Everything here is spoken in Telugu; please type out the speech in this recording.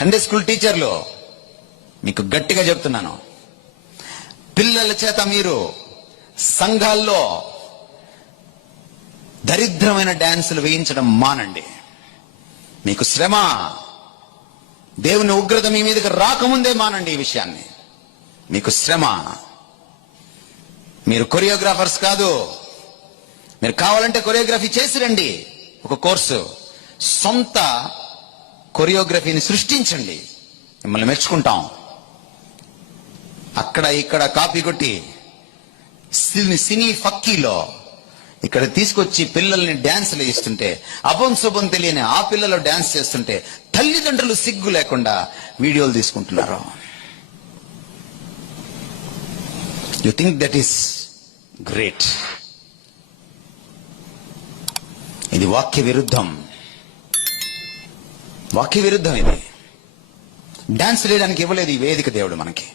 సండే స్కూల్ టీచర్లు మీకు గట్టిగా చెప్తున్నాను, పిల్లల చేత మీరు సంఘాల్లో దరిద్రమైన డాన్సులు వేయించడం మానండి. మీకు శ్రమ, దేవుని ఉగ్రత మీ మీదకి రాకముందే మానండి ఈ విషయాన్ని. మీకు శ్రమ. మీరు కొరియోగ్రాఫర్స్ కాదు. మీరు కావాలంటే కొరియోగ్రఫీ చేసి రండి, ఒక కోర్సు. సొంత కొరియోగ్రఫీని సృష్టించండి, మిమ్మల్ని మెచ్చుకుంటాం. అక్కడ ఇక్కడ కాపీ కొట్టి సినీ ఫక్కీలో ఇక్కడ తీసుకొచ్చి పిల్లల్ని డాన్సులు వేస్తుంటే, అభం శుభం తెలియని ఆ పిల్లలు డాన్స్ చేస్తుంటే తల్లిదండ్రులు సిగ్గు లేకుండా వీడియోలు తీసుకుంటున్నారు. You think that is great. ఇది వాక్య విరుద్ధం. వాక్య విరుద్ధం ఇది. డాన్స్ వేయడానికి ఇవ్వలేదు ఈ వేదిక దేవుడు మనకి.